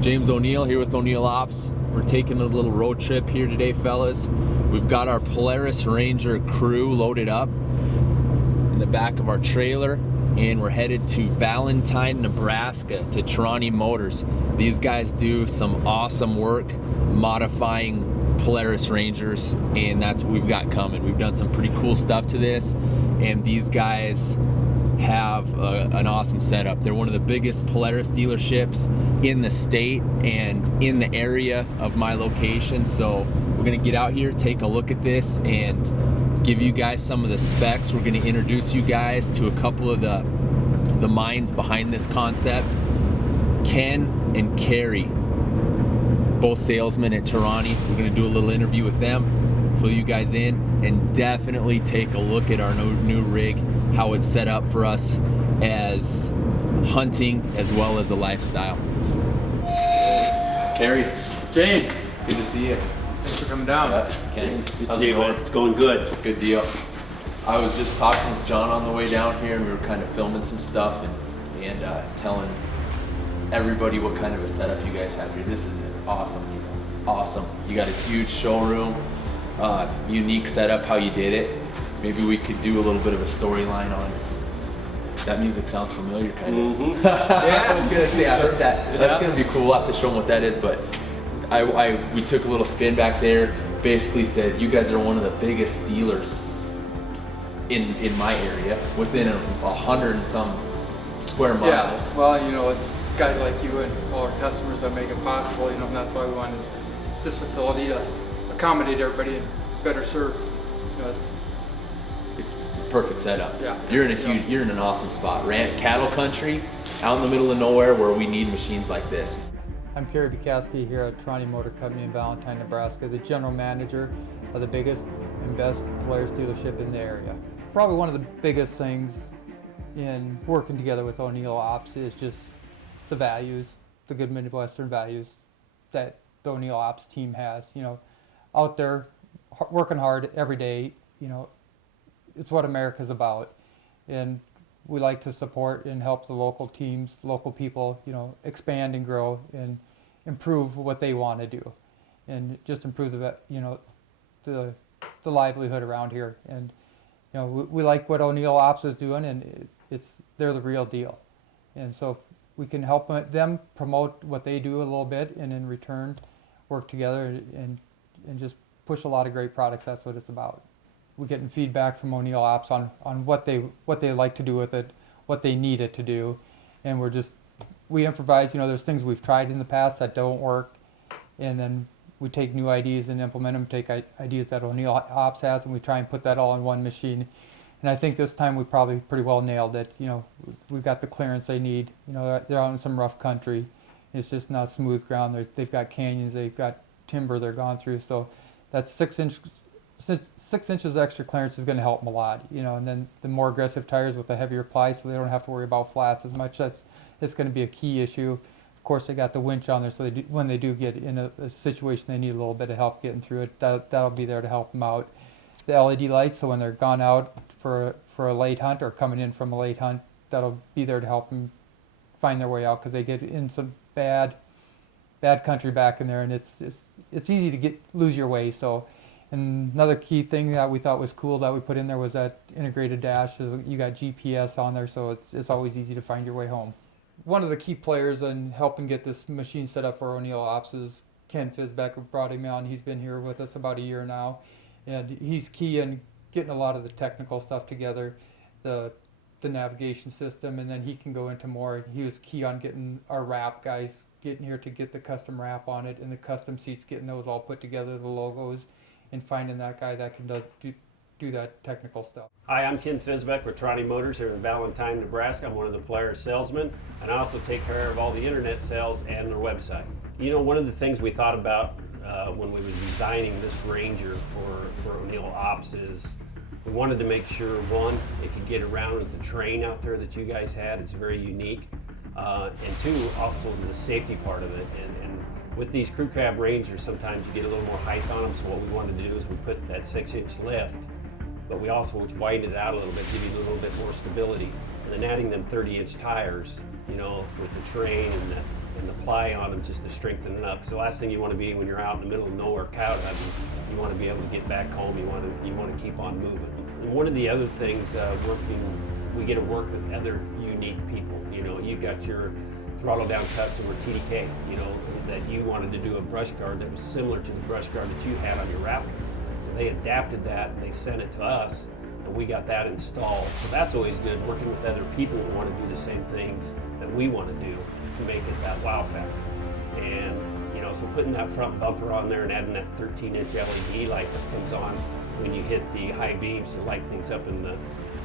James O'Neill here with O'Neill Ops. We're taking a little road trip here today, fellas. We've got our Polaris Ranger crew loaded up in the back of our trailer, and we're headed to Valentine, Nebraska to Tehrani Motors. These guys do some awesome work modifying Polaris Rangers, and that's what we've got coming. We've done some pretty cool stuff to this, and these guys have an awesome setup. They're one of the biggest Polaris dealerships in the state and in the area of my location. So we're gonna get out here, take a look at this, and give you guys some of the specs. We're gonna introduce you guys to a couple of the minds behind this concept. Ken and Carrie, both salesmen at Tehrani. We're gonna do a little interview with them, fill you guys in, and definitely take a look at our new rig, how it's set up for us as hunting as well as a lifestyle. Carrie, Jane, good to see you. thanks for coming down. Ken, how's See it you, going? man. It's going good. Good deal. I was just talking with John on the way down here, and we were kind of filming some stuff and telling everybody what kind of a setup you guys have here. This is awesome. Awesome. You got a huge showroom, unique setup how you did it. Maybe we could do a little bit of a storyline on it. That music sounds familiar, kind of. Mm-hmm. Yeah, I was gonna say, I heard that. Yeah. That's gonna be cool. We'll have to show them what that is, but we took a little spin back there, basically said, you guys are one of the biggest dealers in my area, within 100 and some square miles. Yeah, well, you know, it's guys like you and all our customers that make it possible, you know, and that's why we wanted this facility to accommodate everybody and better serve. You know, It's a perfect setup. Yeah. You're in an awesome spot. Cattle country, out in the middle of nowhere where we need machines like this. I'm Kerry Bukowski here at Tehrani Motor Company in Valentine, Nebraska, the general manager of the biggest and best Polaris dealership in the area. Probably one of the biggest things in working together with O'Neill Ops is just the values, the good Midwestern values that the O'Neill Ops team has. You know, out there working hard every day, you know, it's what America's about. And we like to support and help the local teams, local people, you know, expand and grow and improve what they want to do, and just improve the, you know, the livelihood around here. And you know, we like what O'Neill Ops is doing, and they're the real deal. And so if we can help them promote what they do a little bit, and in return work together and just push a lot of great products. That's what it's about. We're getting feedback from O'Neill Ops on what they like to do with it, what they need it to do, and we improvise. You know, there's things we've tried in the past that don't work, and then we take new ideas and implement them. Take ideas that O'Neill Ops has, and we try and put that all in one machine. And I think this time we probably pretty well nailed it. You know, we've got the clearance they need. You know, they're out in some rough country. It's just not smooth ground. They've got canyons. They've got timber they're gone through. So that's 6 inches extra clearance is going to help them a lot, you know. And then the more aggressive tires with the heavier ply, so they don't have to worry about flats as much. It's going to be a key issue. Of course, they got the winch on there, so when they do get in a situation they need a little bit of help getting through it, that'll be there to help them out. The LED lights, so when they're gone out for a late hunt or coming in from a late hunt, that'll be there to help them find their way out, because they get in some bad country back in there, and it's easy to lose your way. So. And another key thing that we thought was cool that we put in there was that integrated dash. You got GPS on there, so it's always easy to find your way home. One of the key players in helping get this machine set up for O'Neill Ops is Ken Fisbeck. We brought him on. He's been here with us about a year now, and he's key in getting a lot of the technical stuff together, the navigation system, and then he can go into more. He was key on getting our wrap guys getting here to get the custom wrap on it, and the custom seats, getting those all put together, the logos, and finding that guy that can do that technical stuff. Hi, I'm Ken Fisbeck with Tehrani Motors here in Valentine, Nebraska. I'm one of the Polaris salesmen, and I also take care of all the internet sales and their website. You know, one of the things we thought about when we were designing this Ranger for O'Neill Ops is we wanted to make sure, one, it could get around with the terrain out there that you guys had. It's very unique. And two, also the safety part of it. And with these crew cab Rangers, sometimes you get a little more height on them, so what we wanted to do is we put that 6-inch lift, but we also widened it out a little bit, give you a little bit more stability. And then adding them 30-inch tires, you know, with the terrain and and the ply on them just to strengthen it up. Because the last thing you want to be when you're out in the middle of nowhere cow hunting, you want to be able to get back home. You want to keep on moving. And one of the other things, we get to work with other unique people. You know, you got your throttle down customer TDK, you know, that you wanted to do a brush guard that was similar to the brush guard that you had on your Raptor. So they adapted that and they sent it to us, and we got that installed. So that's always good, working with other people who want to do the same things that we want to do to make it that wow factor. And you know, so putting that front bumper on there and adding that 13-inch LED light that comes on when you hit the high beams to light things up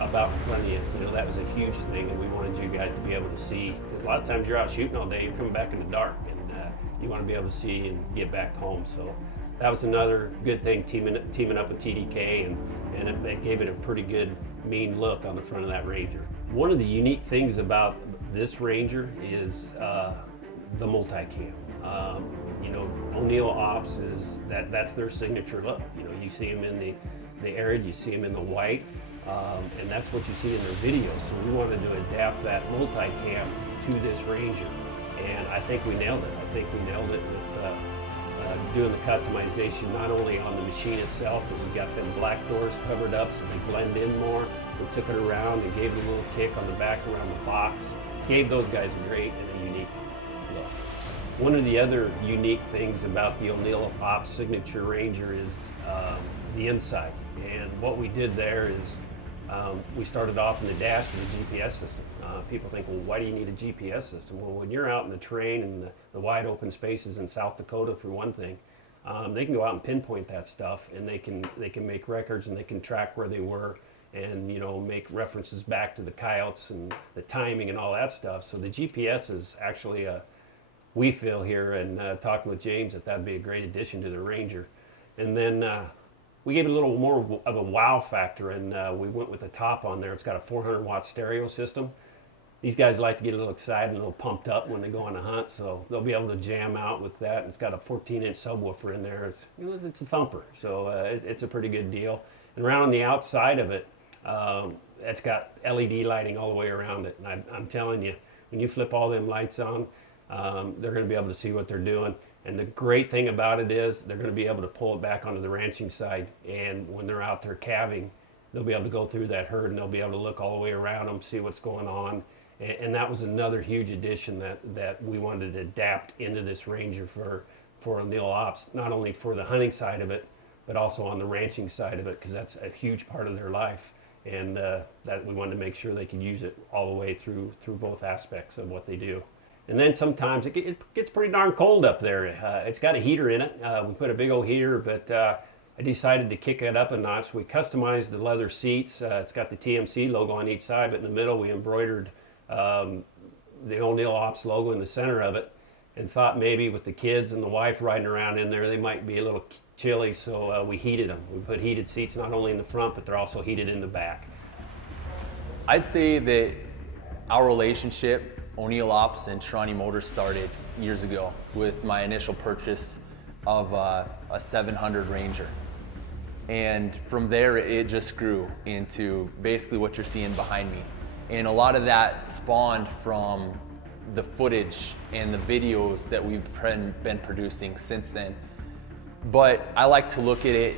about in front of you, you know, that was a huge thing, and we wanted you guys to be able to see, because a lot of times you're out shooting all day, you're coming back in the dark, and you want to be able to see and get back home. So that was another good thing, teaming up with TDK, and it gave it a pretty good mean look on the front of that Ranger. One of the unique things about this Ranger is the multicam. You know, O'Neill Ops that's their signature look. You know, you see them in the arid, you see them in the white. And that's what you see in their videos. So we wanted to adapt that multicam to this Ranger, and I think we nailed it. I think we nailed it with doing the customization, not only on the machine itself, but we got them black doors covered up so they blend in more. We took it around and gave them a little kick on the back around the box. Gave those guys a great and a unique look. One of the other unique things about the O'Neill Ops Signature Ranger is the inside. And what we did there is we started off in the dash with a GPS system. People think, well, why do you need a GPS system? Well, when you're out in the terrain and the wide open spaces in South Dakota, for one thing, they can go out and pinpoint that stuff, and they can make records, and they can track where they were, and you know, make references back to the coyotes and the timing and all that stuff. So the GPS is actually we feel here, and talking with James, that'd be a great addition to the Ranger. And then we gave it a little more of a wow factor, and we went with the top on there. It's got a 400-watt stereo system. These guys like to get a little excited and a little pumped up when they go on a hunt, so they'll be able to jam out with that. It's got a 14-inch subwoofer in there. It's, you know, it's a thumper, so it's a pretty good deal. And around on the outside of it, it's got LED lighting all the way around it. And I'm telling you, when you flip all them lights on, they're going to be able to see what they're doing. And the great thing about it is they're going to be able to pull it back onto the ranching side, and when they're out there calving, they'll be able to go through that herd and they'll be able to look all the way around them, see what's going on. And that was another huge addition that we wanted to adapt into this Ranger for O'Neill Ops, not only for the hunting side of it, but also on the ranching side of it, because that's a huge part of their life. And that we wanted to make sure they could use it all the way through both aspects of what they do. And then sometimes it gets pretty darn cold up there. It's got a heater in it. We put a big old heater, but I decided to kick it up a notch. We customized the leather seats. It's got the TMC logo on each side, but in the middle we embroidered the O'Neill Ops logo in the center of it, and thought maybe with the kids and the wife riding around in there, they might be a little chilly, so we heated them. We put heated seats not only in the front, but they're also heated in the back. I'd say that our relationship, O'Neill Ops and Tehrani Motors, started years ago with my initial purchase of a 700 Ranger. And from there, it just grew into basically what you're seeing behind me. And a lot of that spawned from the footage and the videos that we've been producing since then. But I like to look at it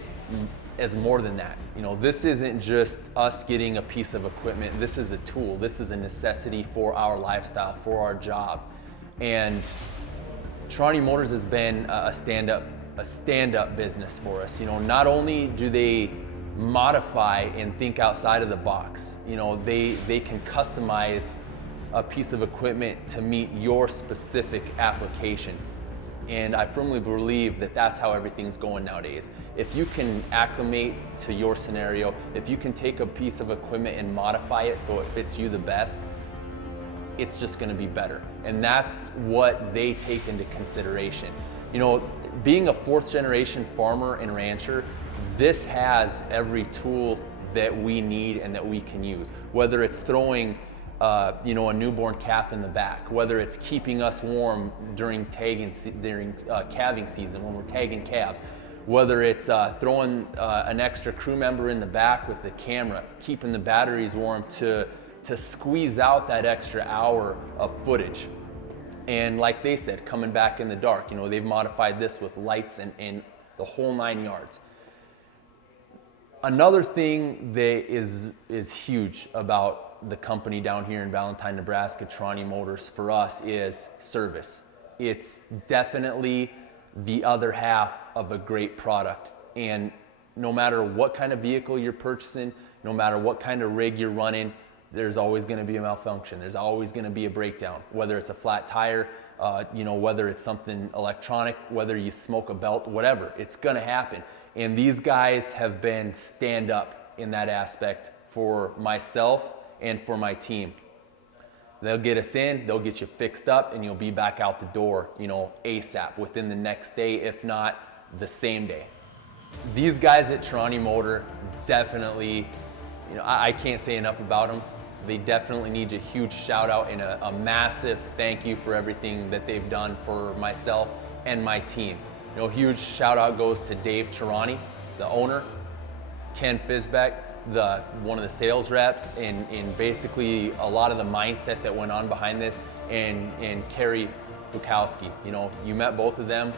as more than that. You know, this isn't just us getting a piece of equipment. This is a tool. This is a necessity for our lifestyle, for our job. And Tehrani Motors has been a stand-up business for us. You know, not only do they modify and think outside of the box, you know, they can customize a piece of equipment to meet your specific application. And I firmly believe that that's how everything's going nowadays. If you can acclimate to your scenario, if you can take a piece of equipment and modify it so it fits you the best, it's just gonna be better. And that's what they take into consideration. You know, being a fourth generation farmer and rancher, this has every tool that we need and that we can use. Whether it's throwing you know, a newborn calf in the back, whether it's keeping us warm during calving season when we're tagging calves, whether it's throwing an extra crew member in the back with the camera, keeping the batteries warm to squeeze out that extra hour of footage. And like they said, coming back in the dark, you know, they've modified this with lights and the whole 9 yards. Another thing that is huge about the company down here in Valentine, Nebraska, Tehrani Motors, for us is service. It's definitely the other half of a great product. And no matter what kind of vehicle you're purchasing, no matter what kind of rig you're running, there's always going to be a malfunction. There's always going to be a breakdown, whether it's a flat tire, you know, whether it's something electronic, whether you smoke a belt, whatever, it's going to happen. And these guys have been stand up in that aspect for myself and for my team. They'll get us in, they'll get you fixed up, and you'll be back out the door, you know, ASAP, within the next day, if not the same day. These guys at Tehrani Motor definitely, you know, I can't say enough about them. They definitely need a huge shout out and a massive thank you for everything that they've done for myself and my team. You know, huge shout out goes to Dave Tehrani, the owner, Ken Fisbeck, one of the sales reps, and basically a lot of the mindset that went on behind this, and Carrie Bukowski. You know, you met both of them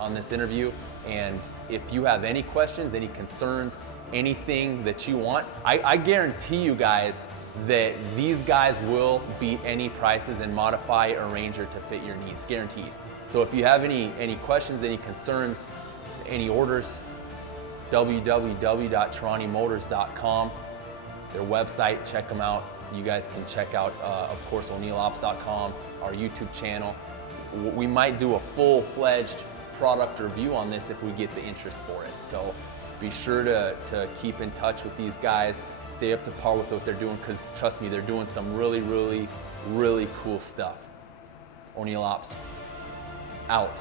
on this interview, and if you have any questions, any concerns, anything that you want, I guarantee you guys that these guys will beat any prices and modify a Ranger to fit your needs, guaranteed. So if you have any questions, any concerns, any orders, www.tehranimotors.com, their website, check them out. You guys can check out, of course, o'neillops.com, our YouTube channel. We might do a full-fledged product review on this if we get the interest for it. So be sure to keep in touch with these guys, stay up to par with what they're doing, because trust me, they're doing some really, really, really cool stuff. O'Neill Ops, out.